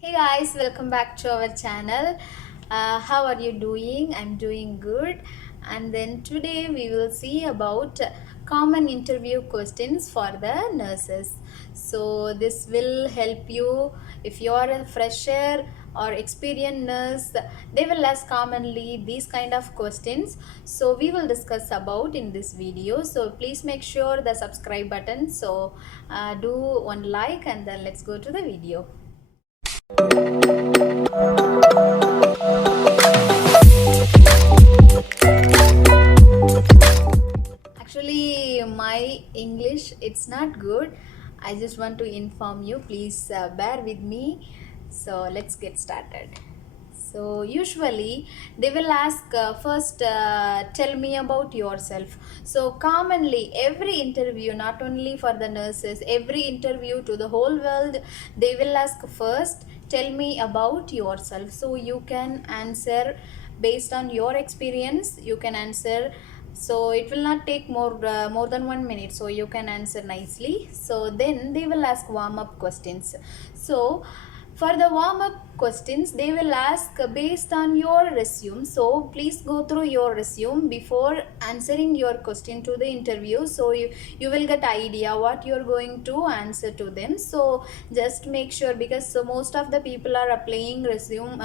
Hey guys, welcome back to our channel. How are you doing? I'm doing good. And then today we will see about common interview questions for the nurses. So this will help you if you are a fresher or experienced nurse. They will ask commonly these kind of questions. So we will discuss about in this video. So please make sure the subscribe button. So do one like and then let's go to the video. Actually, my English it's not good. I just want to inform you. Please bear with me. So let's get started. So usually they will ask first tell me about yourself. So commonly every interview, not only for the nurses, every interview to the whole world, they will ask first tell me about yourself. So you can answer based on your experience. You can answer, so it will not take more than 1 minute, so you can answer nicely. So then they will ask warm up questions. So for the warm up questions they will ask based on your resume. So please go through your resume before answering your question to the interview, so you will get idea what you're going to answer to them. So just make sure, because so most of the people are applying resume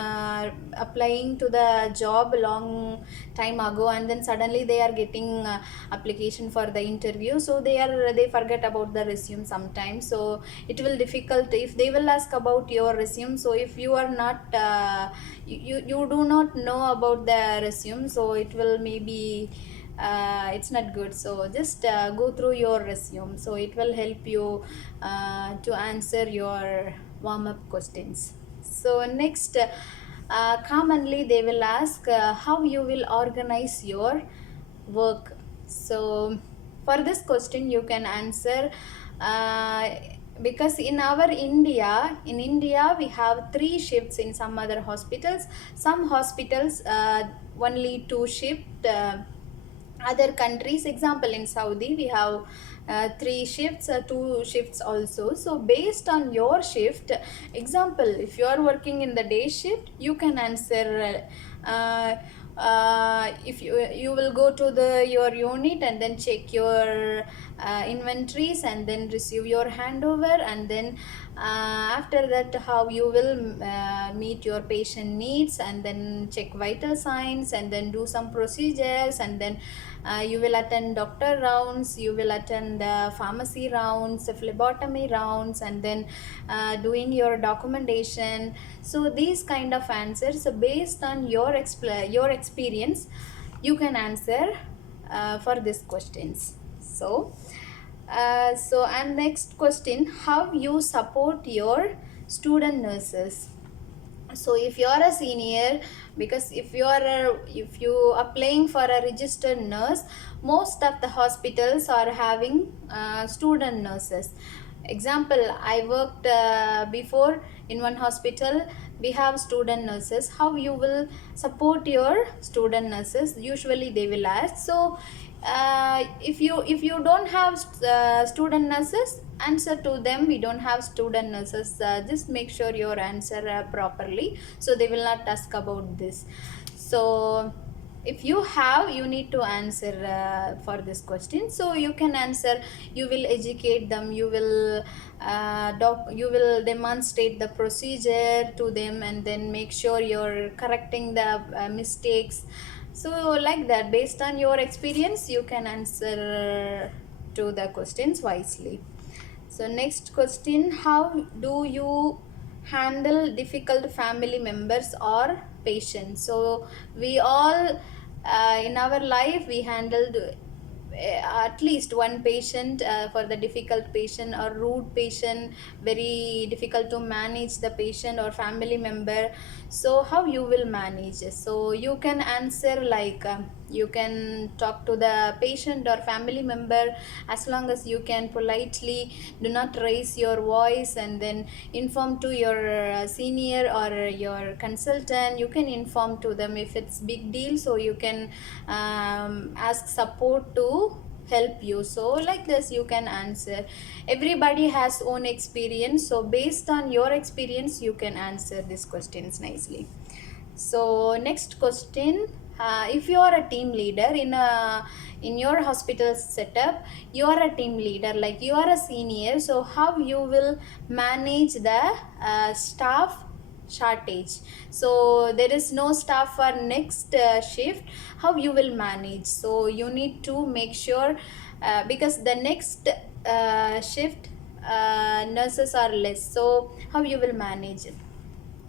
applying to the job long time ago, and then suddenly they are getting application for the interview, so they forget about the resume sometimes. So it will difficult if they will ask about your resume. So if you are not you do not know about the resume, so it will maybe it's not good. So just go through your resume, so it will help you to answer your warm-up questions. So next, commonly they will ask how you will organize your work. So for this question you can answer uh, because in India we have three shifts. In some other hospitals, some hospitals only two shift. Other countries, example in Saudi we have three shifts, two shifts also. So based on your shift, example if you are working in the day shift, you can answer if you will go to the your unit and then check your inventories and then receive your handover, and then after that how you will meet your patient needs and then check vital signs and then do some procedures, and then you will attend doctor rounds, you will attend pharmacy rounds, phlebotomy rounds, and then doing your documentation. So these kind of answers based on your experience you can answer for these questions. So and next question, how you support your student nurses. So if you are a senior, because if you applying for a registered nurse, most of the hospitals are having student nurses. Example, I worked before in one hospital, we have student nurses. How you will support your student nurses, usually they will ask. So if you don't have student nurses, answer to them we don't have student nurses. Just make sure your answer properly, so they will not ask about this. So if you have, you need to answer for this question. So you can answer, you will educate them, you will demonstrate the procedure to them, and then make sure you're correcting the mistakes. So like that, based on your experience you can answer to the questions wisely. So next question, how do you handle difficult family members or patients? So we all in our life we handled at least one patient, for the difficult patient or rude patient, very difficult to manage the patient or family member. So how you will manage? So you can answer like you can talk to the patient or family member, as long as you can politely, do not raise your voice, and then inform to your senior or your consultant. You can inform to them if it's big deal, so you can ask support to help you. So like this you can answer. Everybody has own experience, so based on your experience you can answer these questions nicely. So next question, if you are a team leader in your hospital setup, you are a team leader, like you are a senior, so how you will manage the staff shortage? So there is no staff for next shift, how you will manage? So you need to make sure, because the next shift nurses are less, so how you will manage it?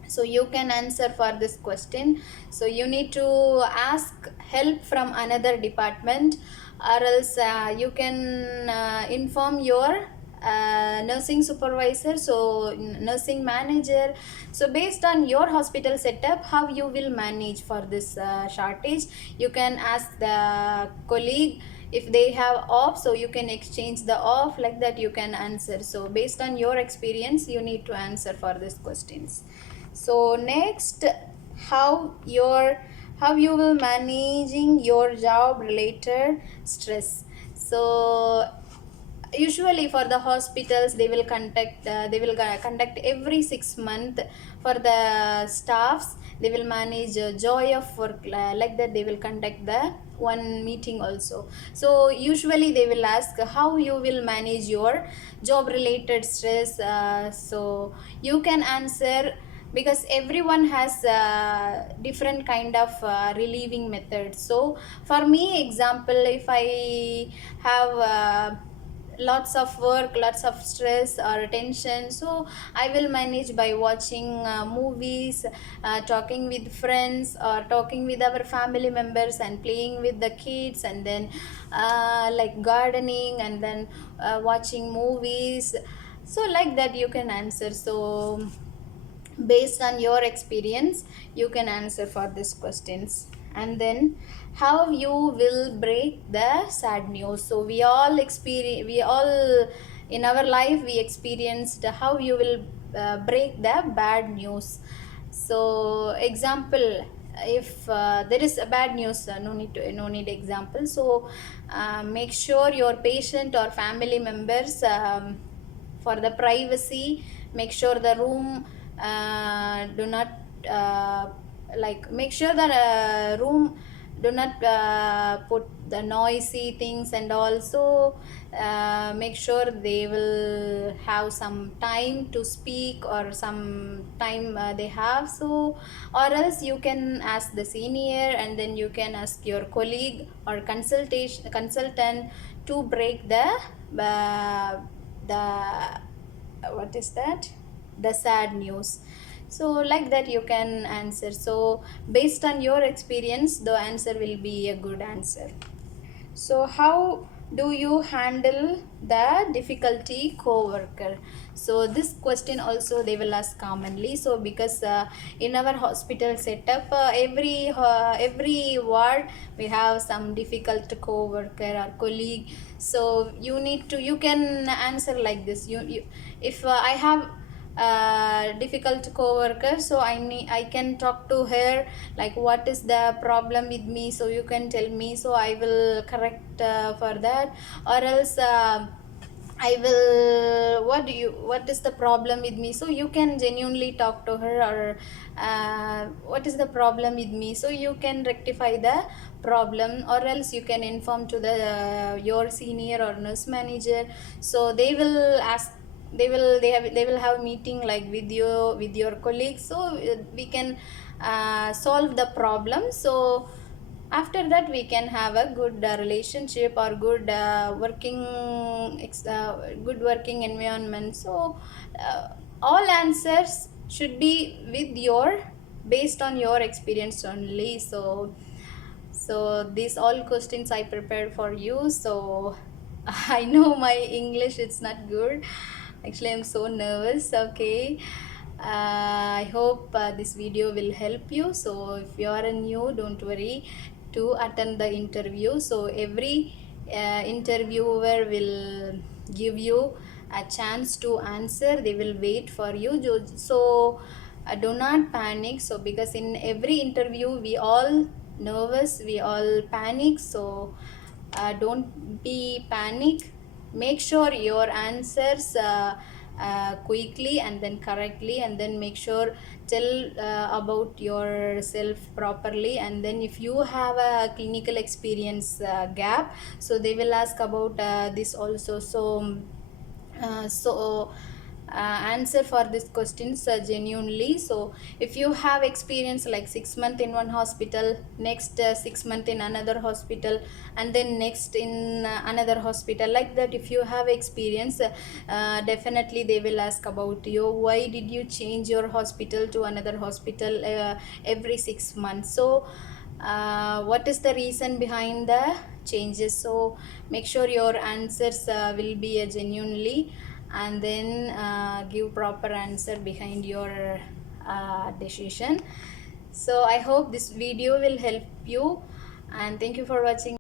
So you can answer for this question. So you need to ask help from another department, or else you can inform your nursing supervisor, so nursing manager. So based on your hospital setup, how you will manage for this shortage, you can ask the colleague. If they have off, so you can exchange the off, like that you can answer. So based on your experience you need to answer for these questions. So next, how you will managing your job related stress? So usually for the hospitals they will conduct every 6 months for the staffs. They will manage joy of work, like that they will conduct the one meeting also. So usually they will ask how you will manage your job related stress. So you can answer, because everyone has different kind of relieving methods. So for me example, if I have lots of work, lots of stress or tension, so I will manage by watching movies, talking with friends, or talking with our family members and playing with the kids, and then like gardening, and then watching movies. So like that you can answer. So based on your experience you can answer for these questions. And then how you will break the sad news? So we all in our life we experienced how you will break the bad news. So example, if there is a bad news, no need example. So make sure your patient or family members, for the privacy, make sure the room do not uh, like make sure that room do not put the noisy things, and also make sure they will have some time to speak, or some time they have. So or else you can ask the senior, and then you can ask your colleague or consultant to break the what is that, the sad news. So like that you can answer. So based on your experience the answer will be a good answer. So how do you handle the difficulty co-worker? So this question also they will ask commonly. So because in our hospital setup, every ward we have some difficult co-worker or colleague. So you can answer like this. You if I have difficult co-worker, so I can talk to her, like what is the problem with me, so you can tell me, so I will correct for that. Or else I will, what is the problem with me, so you can genuinely talk to her. Or what is the problem with me, so you can rectify the problem. Or else you can inform to the your senior or nurse manager. So they will have meeting like with you, with your colleagues. So we can solve the problem. So after that we can have a good relationship, or good good working environment. So all answers should be with your, based on your experience only. So these all questions I prepared for you. So I know my English it's not good. Actually, I'm so nervous. Okay. I hope this video will help you. So if you are new, don't worry to attend the interview. So every interviewer will give you a chance to answer. They will wait for you. So do not panic. So because in every interview we all nervous, we all panic. So don't be panic. Make sure your answers quickly and then correctly, and then make sure tell about yourself properly. And then if you have a clinical experience gap, so they will ask about this also. Answer for these questions genuinely. So if you have experience like 6 months in one hospital, next 6 months in another hospital, and then next in another hospital, like that, if you have experience, definitely they will ask about you, why did you change your hospital to another hospital every 6 months. So what is the reason behind the changes? So make sure your answers will be genuinely, and then give proper answer behind your decision. So I hope this video will help you, and thank you for watching.